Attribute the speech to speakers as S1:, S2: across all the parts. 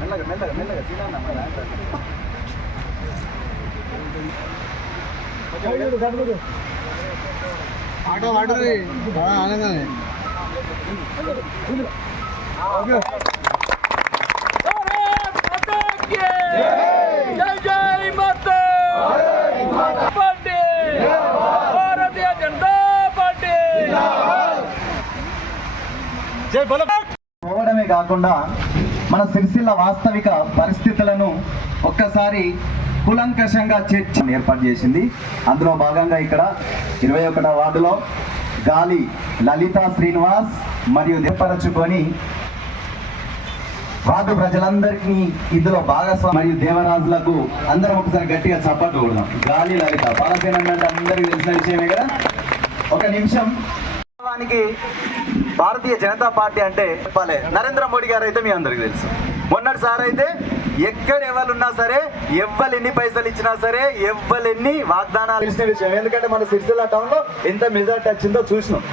S1: మెల్లగా మెల్లగా మెల్లగా తినన్న మన ఆటో వాడురి ఆనందమే
S2: జై
S1: జై మాత
S3: పోవడమే కాకుండా మన సిరిసిల్ల వాస్తవిక పరిస్థితులను ఒక్కసారి కులంకషంగా చర్చ ఏర్పాటు చేసింది. అందులో భాగంగా ఇక్కడ ఇరవై ఒకటో వార్డులో గాలి లలిత శ్రీనివాస్ మరియు దిప్పరచుకొని వార్డు ప్రజలందరికీ ఇందులో భాగస్వామి మరియు దేవరాజులకు అందరం ఒకసారి గట్టిగా చప్పట్లు కొడదాం. గాలి లలిత పాలసేన అందరికీ తెలిసిన విషయమే కదా? ఒక నిమిషం. భారతీయ జనతా పార్టీ అంటే చెప్పాలి. నరేంద్ర మోడీ గారు అయితే మీ అందరికి తెలుసు. మొన్నటి సార్ అయితే ఎక్కడ ఎవరున్నా సరే ఎవ్వరు ఎన్ని పైసలు ఇచ్చినా సరే ఎవ్వరు ఎన్ని వాగ్దానాలు తెలిసిన విషయం ఎందుకంటే మన సిరిసిల్ల టౌన్లో ఎంత మెజార్టీ వచ్చిందో చూసినాం.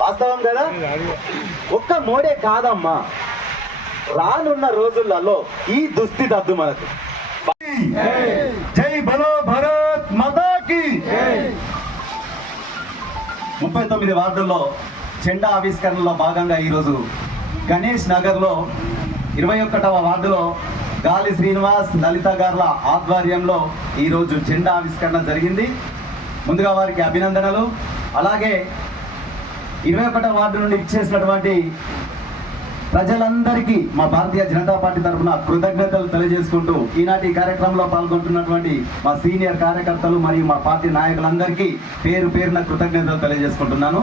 S3: వాస్తవం కదా? ఒక్క మోడే కాదమ్మా. రానున్న రోజులలో ఈ దుస్థితి అద్దు మనకు. జై బలో భరత్ మాతాకి. ముప్పై తొమ్మిది వార్డుల్లో జెండా ఆవిష్కరణలో భాగంగా ఈరోజు గణేష్ నగర్లో ఇరవై ఒకటవ వార్డులో గాలి శ్రీనివాస్ లలిత గార్ల ఆధ్వర్యంలో ఈరోజు జెండా ఆవిష్కరణ జరిగింది. ముందుగా వారికి అభినందనలు. అలాగే ఇరవై ఒకటవ వార్డు నుండి ఇచ్చేసినటువంటి ప్రజలందరికీ మా భారతీయ జనతా పార్టీ తరఫున కృతజ్ఞతలు తెలియజేసుకుంటూ ఈనాటి కార్యక్రమంలో పాల్గొంటున్నటువంటి మా సీనియర్ కార్యకర్తలు మరియు మా పార్టీ నాయకులందరికీ పేరు పేరున కృతజ్ఞతలు తెలియజేసుకుంటున్నాను.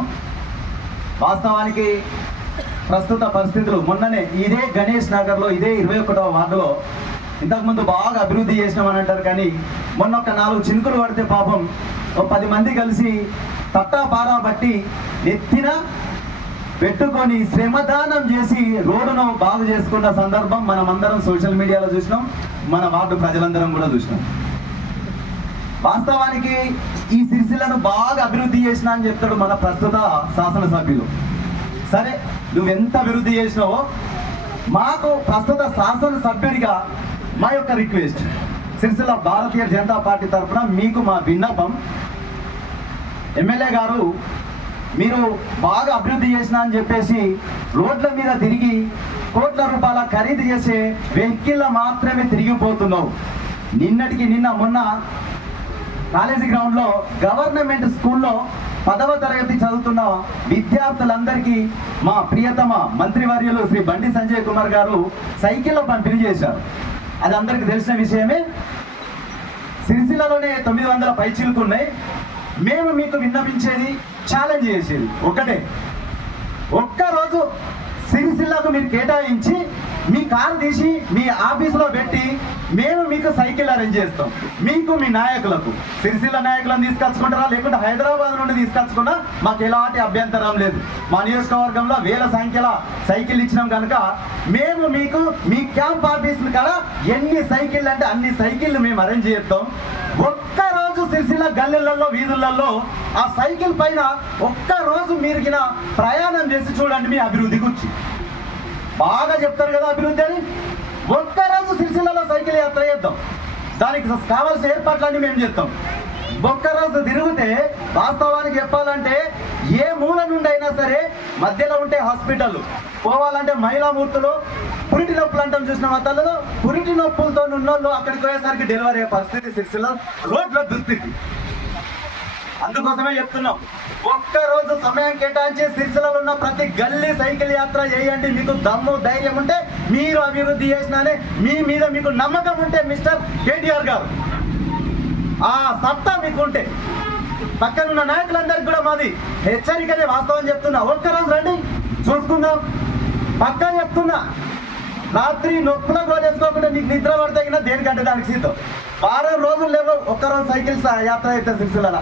S3: వాస్తవానికి ప్రస్తుత పరిస్థితులు మొన్ననే ఇదే గణేష్ నగర్లో ఇదే ఇరవై ఒకటవ వార్డులో ఇంతకుముందు బాగా అభివృద్ధి చేసినామని అంటారు కానీ మొన్న ఒక నాలుగు చినుకులు పడితే పాపం ఒక పది మంది కలిసి తట్టా పారా బట్టి ఎత్తిన పెట్టుకొని శ్రమదానం చేసి రోడ్డును బాగు చేసుకున్న సందర్భం మనం అందరం సోషల్ మీడియాలో చూసినాం మన వార్డు ప్రజలందరం కూడా చూసినాం. వాస్తవానికి ఈ సిరిసిల్లను బాగా అభివృద్ధి చేసిన అని చెప్తాడు మన ప్రస్తుత శాసనసభ్యులు. సరే నువ్వెంత అభివృద్ధి చేసినావో మాకు ప్రస్తుత శాసనసభ్యుడిగా మా యొక్క రిక్వెస్ట్. సిరిసిల్ల భారతీయ జనతా పార్టీ తరఫున మీకు మా విన్నపం. ఎమ్మెల్యే గారు మీరు బాగా అభివృద్ధి చేసిన అని చెప్పేసి రోడ్ల మీద తిరిగి కోట్ల రూపాయల ఖరీదు చేసే వెహికల్ మాత్రమే తిరిగిపోతున్నావు. నిన్నటికి నిన్న మొన్న కాలేజీ గ్రౌండ్లో గవర్నమెంట్ స్కూల్లో పదవ తరగతి చదువుతున్న విద్యార్థులందరికీ మా ప్రియతమ మంత్రివర్యులు శ్రీ బండి సంజయ్ కుమార్ గారు సైకిల్లో పంపిణీ చేశారు. అది అందరికీ తెలిసిన విషయమే. సిరిసిల్లలోనే తొమ్మిది వందల పైచీలకు మేము మీకు విన్నపించేది ఛాలెంజ్ చేసేది ఒకటే ఒక్కరోజు సిరిసిల్లకు మీరు కేటాయించి మీ కారు తీసి మీ ఆఫీసులో పెట్టి మేము మీకు సైకిల్ అరేంజ్ చేస్తాం. మీకు మీ నాయకులకు. సిరిసిల్ల నాయకులను తీసుకొచ్చుకుంటారా? లేకుంటే హైదరాబాద్ నుండి తీసుకొచ్చుకున్నా మాకు ఎలాంటి అభ్యంతరం లేదు. మా నియోజకవర్గంలో వేల సంఖ్యలో సైకిల్ ఇచ్చినాం కనుక మేము మీకు మీ క్యాంప్ ఆఫీస్ కాడ ఎన్ని సైకిళ్ళు అంటే అన్ని సైకిళ్ళు మేము అరేంజ్ చేస్తాం. ఒక్క రోజు సిరిసిల్ల గల్లెలలో వీధులలో ఆ సైకిల్ పైన ఒక్క రోజు ప్రయాణం చేసి చూడండి మీ అభివృద్ధి గురించి. బాగా చెప్తారు కదా అభివృద్ధి అని? ఒక్కరోజు సిరిసిల్లలో సైకిల్ యాత్ర చేద్దాం. దానికి కావాల్సిన ఏర్పాట్లన్నీ మేము చేస్తాం. ఒక్కరోజు తిరిగితే వాస్తవానికి చెప్పాలంటే ఏ మూల నుండి అయినా సరే మధ్యలో ఉంటే హాస్పిటల్ పోవాలంటే మహిళామూర్తులు పురిటి నొప్పులు అంటాం చూసిన మతాలలో పురిటి నొప్పులతో ఉన్నోళ్ళు అక్కడికి పోయేసరికి డెలివరీ అయ్యే పరిస్థితి సిరిసిల్ల రోడ్ల దుస్థితి. అందుకోసమే చెప్తున్నాం. ఒక్క రోజు సమయం కేటాయించి సిరిసిలలో ఉన్న ప్రతి గల్లీ సైకిల్ యాత్ర చేయండి. మీకు దమ్ము ధైర్యం ఉంటే మీరు అభివృద్ధి చేసినానే మీ మీద మీకు నమ్మకం ఉంటే మిస్టర్ కేటీఆర్ గారు. ఆ సత్తా మీకు ఉంటే పక్కనున్న నాయకులందరికీ కూడా మాది హెచ్చరికనే వాస్తవం చెప్తున్నా. ఒక్కరోజు రండి చూసుకుందాం. పక్కన చెప్తున్నా. రాత్రి నొప్పుల వేసుకోకుండా నీకు నిద్ర పడితే గిన దేనికంటే దానికి సిద్ధం వారం రోజులు లేవు ఒక్కరోజు సైకిల్ యాత్ర అయితే సిరిసిల్ల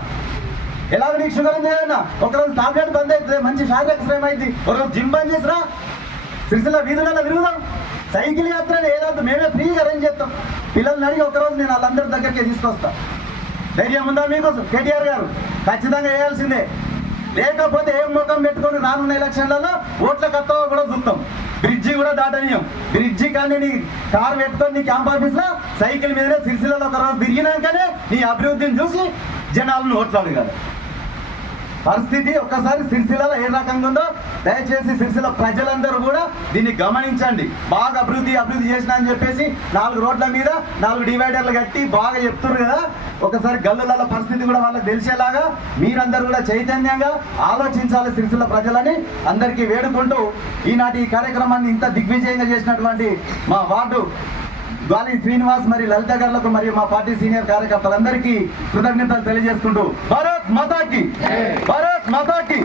S3: ఎలాగ నీకు షుగర్ ఉంది కదన్నా ఒకరోజు టాబ్లెట్ బంద్ అయితే మంచి శారీరక శ్రమ అయింది. ఒకరోజు జిమ్ బంద్ చేసిరా? సిరిసిల్ల వీధులలో తిరుగుదాం. సైకిల్ యాత్ర ఏదంతా మేమే ఫ్రీగా అరేంజ్ చేస్తాం. పిల్లల్ని అడిగి ఒకరోజు నేను వాళ్ళందరి దగ్గరికి తీసుకొస్తా. ధైర్యం ఉందా మీకు కేటీఆర్ గారు ఖచ్చితంగా వేయాల్సిందే లేకపోతే ఏం ముఖం పెట్టుకొని రానున్న ఎలక్షన్లలో ఓట్ల కత్తవ కూడా చూస్తాం బ్రిడ్జి కూడా దాటనీయం. బ్రిడ్జి కానీ నీ కారు పెట్టుకొని నీ క్యాంప్ ఆఫీస్లో సైకిల్ మీదనే సిరిసిల్లలో ఒక రోజు తిరిగినాకనే నీ అభివృద్ధిని చూసి జనాలను ఓట్లు అడగాలి పరిస్థితి ఒక్కసారి సిరిసిల్లలో ఏ రకంగా ఉందో దయచేసి సిరిసిల్ల ప్రజలందరూ కూడా దీన్ని గమనించండి. బాగా అభివృద్ధి అభివృద్ధి చేసిన అని చెప్పేసి నాలుగు రోడ్ల మీద నాలుగు డివైడర్లు కట్టి బాగా చెప్తున్నారు కదా. ఒకసారి గల్లుల పరిస్థితి కూడా వాళ్ళకి తెలిసేలాగా మీరందరూ కూడా చైతన్యంగా ఆలోచించాలి సిరిసిల్ల ప్రజలని. అందరికీ వేడుకుంటూ ఈనాటి ఈ కార్యక్రమాన్ని ఇంత దిగ్విజయంగా చేసినటువంటి మా వార్డు గాలి శ్రీనివాస్ మరి లలిత గారులకు మరియు మా పార్టీ సీనియర్ కార్యకర్తలందరికీ కృతజ్ఞతలు తెలియజేసుకుంటూ భారత్ మాతాకి భారత్ మాతాకి